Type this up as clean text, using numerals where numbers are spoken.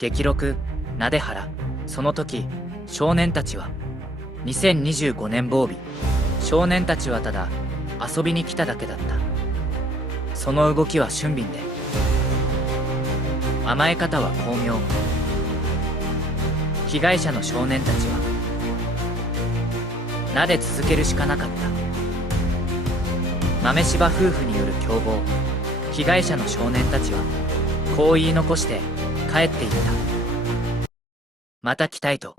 激録、なで原。その時、少年たちは、2025年防備。少年たちはただ、遊びに来ただけだった。その動きは俊敏で、甘え方は巧妙。被害者の少年たちは、撫で続けるしかなかった。豆柴夫婦による共謀。被害者の少年たちは、こう言い残して帰っていった。また来たいと。